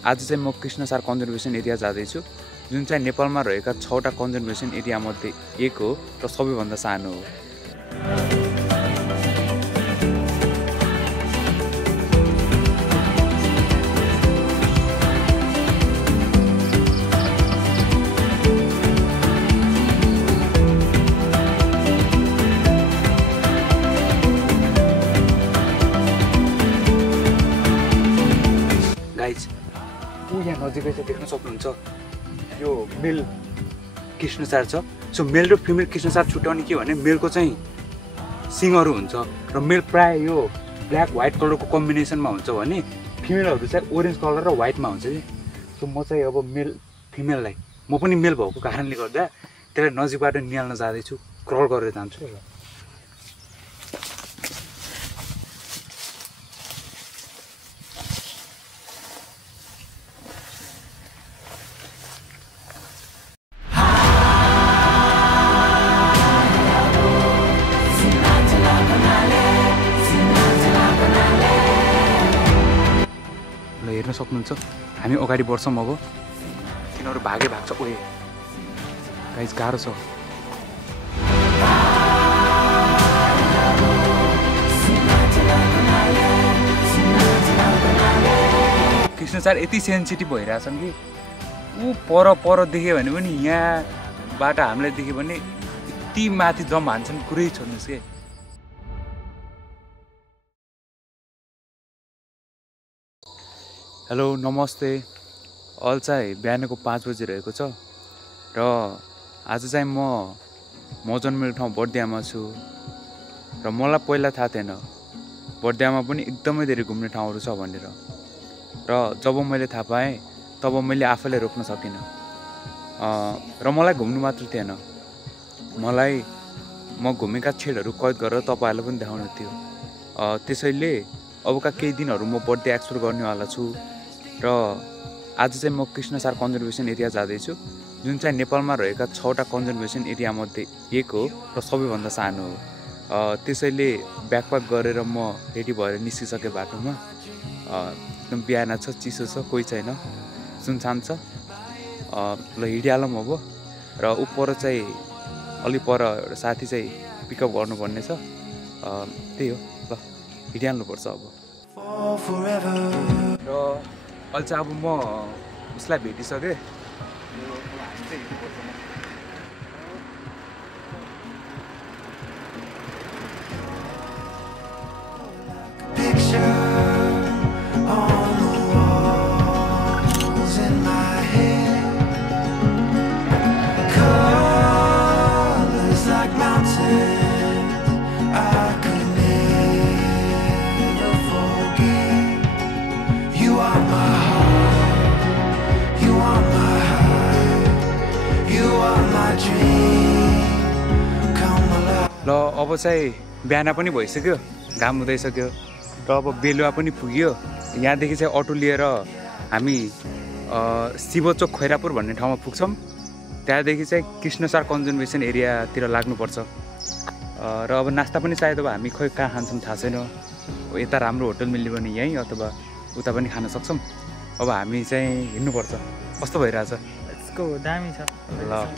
आज चाहिँ म कृष्णसार कन्जर्भेसन एरिया जाँदैछु, जुन चाहिँ नेपालमा रहेका 6वटा कन्जर्भेसन एरिया मध्ये एक हो र सबैभन्दा सानो हो। यहाँ नजिकै चाहिँ देख्न सक्नुहुन्छ यो मेल कृष्णसार छ। सो मेल र फिमेल कृष्णसार छुट्याउने के भने मेलको चाहिँ सिङहरू हुन्छ र मेल प्राय यो ब्ल्याक व्हाइट कलरको कम्बिनेसनमा हुन्छ भने फिमेलहरू चाहिँ ओरेन्ज कलर र व्हाइटमा हुन्छ कि। सो म चाहिँ अब मेल फिमेललाई म पनि मेल भएको कारणले गर्दा त्यसलाई नजिकबाट निहाल्न जाँदैछु, क्रल गरेर जान्छु। हेर्न सक्नुहुन्छ हामी अगाडि बढ्छौँ। अब तिनीहरू भाग्छ। ओए गाइस गाह्रो छ। कृष्णसार यति सेन्सिटिभ भइरहेछन् कि ऊ पर देख्यो भने पनि यहाँबाट हामीलाई देख्यो भने यति माथि जम हान्छन्, कुरै छोड्नुहोस् के। हेलो नमस्ते। अल चाहिँ बिहानको 5 बजिरहेको छ र आज चाहिँ म जन्मेको ठाउँ बर्दियामा छु र मलाई पहिला थाहा थिएन बर्दियामा पनि एकदमै धेरै घुम्ने ठाउँहरू छ भनेर। र जब मैले थाहा पाएँ तब मैले आफैले रोक्न सकिनँ। र मलाई घुम्नु मात्र थिएन, मलाई म घुमेका क्षणहरू कैद गरेर तपाईँहरूलाई पनि देखाउनु थियो। त्यसैले अबका केही दिनहरू म बर्दिया एक्सप्लोर गर्नेवाला छु र आज चाहिँ म कृष्णसार कन्जर्भेसन एरिया जाँदैछु, जुन चाहिँ नेपालमा रहेका 6वटा कन्जर्भेसन एरिया मध्ये एक हो र सबैभन्दा सानो हो। त्यसैले ब्याकप्याक गरेर म रेडी भएर निस्किसकेँ बाटोमा। एकदम बिहान छ, चिसो छ, कोही छैन, सुनसान छ। ल हिँडिहालौँ अब। र उपर चाहिँ अलि पर एउटा साथी चाहिँ पिकअप गर्नुपर्ने छ। त्यही हो, ल हिँडिहाल्नुपर्छ अब। र अहिले चाहिँ अब म उसलाई भेटिसकेँ। ल अब चाहिँ बिहान पनि भइसक्यो, घाम हुँदैसक्यो र अब बेलुवा पनि पुग्यो। यहाँदेखि चाहिँ अटो लिएर हामी शिवचोक खैरापुर भन्ने ठाउँमा पुग्छौँ। त्यहाँदेखि चाहिँ कृष्णसार कन्जर्भेसन एरियातिर लाग्नुपर्छ। र अब नास्ता पनि सायद अब हामी खै कहाँ खान्छौँ थाहा छैन। यता राम्रो होटल मिल्यो भने यहीँ अथवा उता पनि खान सक्छौँ। अब हामी चाहिँ हिँड्नुपर्छ। कस्तो भइरहेछ? यसको दामी छ। ल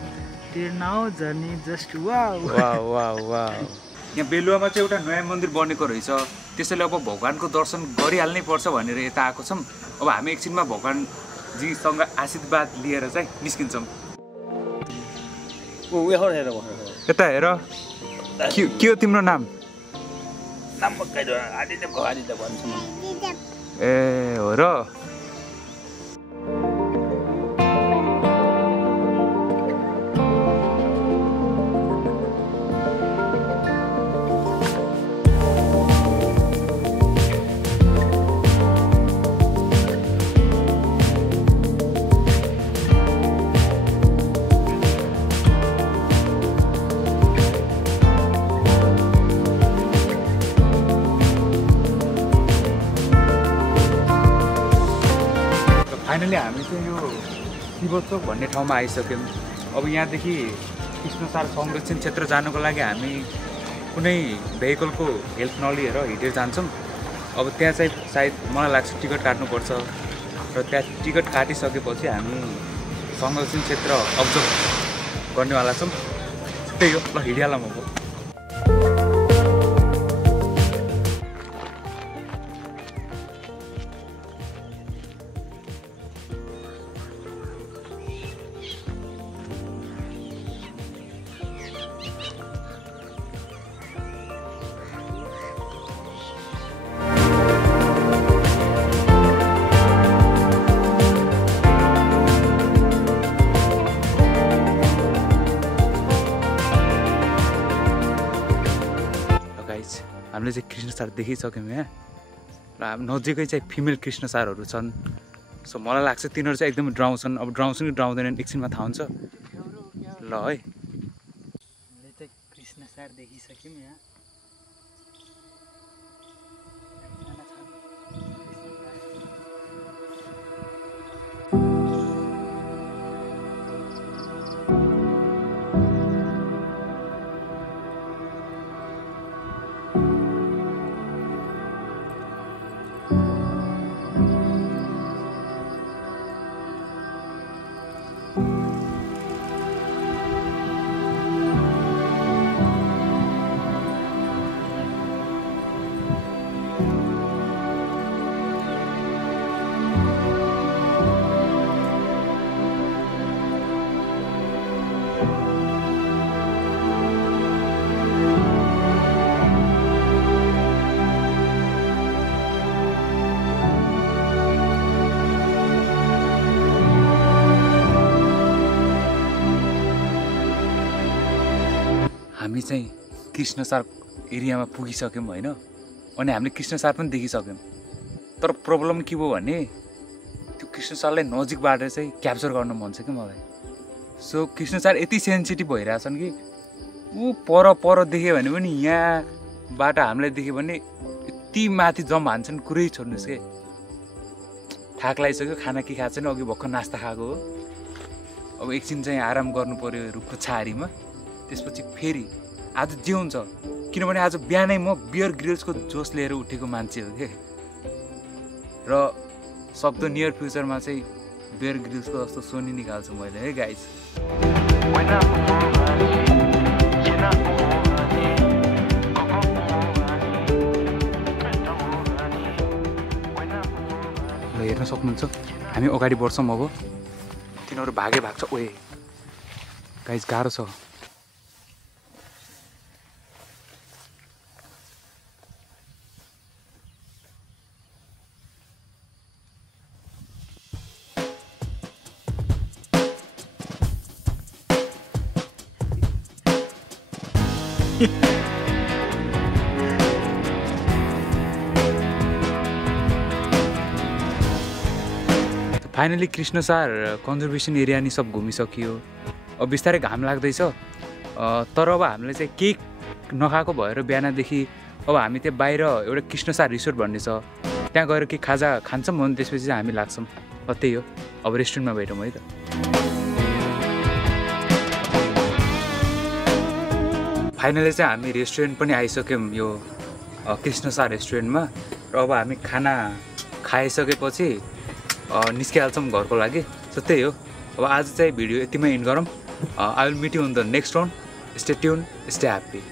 यहाँ बेलुवामा चाहिँ एउटा नयाँ मन्दिर बनेको रहेछ, त्यसैले अब भगवान्को दर्शन गरिहाल्नै पर्छ भनेर यता आएको छौँ। अब हामी एकछिनमा भगवान्जीसँग आशीर्वाद लिएर चाहिँ निस्किन्छौँ। यता हेर, के हो तिम्रो नाम? ए हो र। फाइनली हामी चाहिँ यो शिवचोक भन्ने ठाउँमा आइसक्यौँ। अब यहाँदेखि कृष्णसार संरक्षण क्षेत्र जानुको लागि हामी कुनै भेहिकलको हेल्प नलिएर हिँडेर जान्छौँ। अब त्यहाँ चाहिँ सायद मलाई लाग्छ टिकट काट्नुपर्छ। र त्यहाँ टिकट काटिसकेपछि हामी संरक्षण क्षेत्र अब्जर्भ गर्नेवाला छौँ। त्यही हो, ल हिँडिहालौँ अब। हामीले चाहिँ कृष्ण सार देखिसक्यौँ यहाँ र नजिकै चाहिँ फिमेल कृष्ण सारहरू छन्। सो मलाई लाग्छ तिनीहरू चाहिँ एकदमै डराउँछन्। अब डराउँछन् कि डराउँदैनन् एकछिनमा थाहा हुन्छ। ल है, हामीले चाहिँ कृष्ण सार देखिसक्यौँ यहाँ। हामी चाहिँ कृष्ण सार एरियामा पुगिसक्यौँ होइन। अनि हामीले कृष्ण सार पनि देखिसक्यौँ। तर प्रब्लम के भयो भने त्यो कृष्ण सारलाई नजिकबाट चाहिँ क्याप्चर गर्न मन छ कि मलाई। सो कृष्ण सार यति सेन्सिटिभ भइरहेछन् कि ऊ पर देख्यो भने पनि यहाँबाट हामीलाई देख्यो भने यति माथि जम हान्छन्, कुरै छोड्नुहोस् के। थाक लागिसक्यो, खाना के खाएको छैन, अघि भर्खर नास्ता खाएको हो। अब एकछिन चाहिँ आराम गर्नु पर्यो रुखको छाहारीमा। त्यसपछि फेरि आज जे हुन्छ, किनभने आज बिहानै म बियर ग्रिल्सको जोस लिएर उठेको मान्छे हो के। र सक्दो नियर फ्युचरमा चाहिँ बियर ग्रिल्सको जस्तो सोनी निकाल्छु मैले है गाइज। ल हेर्न सक्नुहुन्छ, हामी अगाडि बढ्छौँ अब। तिनीहरू भाग्छ। ओए गाइज गाह्रो छ। फाइनली कृष्ण सार कन्जर्भेसन एरिया नि सब घुमिसकियो। अब बिस्तारै घाम लाग्दैछ। तर अब हामीले चाहिँ केही नखाएको भएर बिहानदेखि अब हामी त्यहाँ बाहिर एउटा कृष्ण सार रिसोर्ट भन्ने छ, त्यहाँ गएर के खाजा खान्छौँ अनि त्यसपछि चाहिँ हामी लाग्छौँ। त्यही हो, अब रेस्टुरेन्टमा भेटौँ है त। फाइनली चाहिँ हामी रेस्टुरेन्ट पनि आइसक्यौँ, यो कृष्ण सार रेस्टुरेन्टमा। र अब हामी खाना खाइसकेपछि निस्किहाल्छौँ घरको लागि। सो त्यही हो, अब आज चाहिँ भिडियो यतिमै इन्ड गरौँ। I will meet you on the next one. Stay tune, stay happy.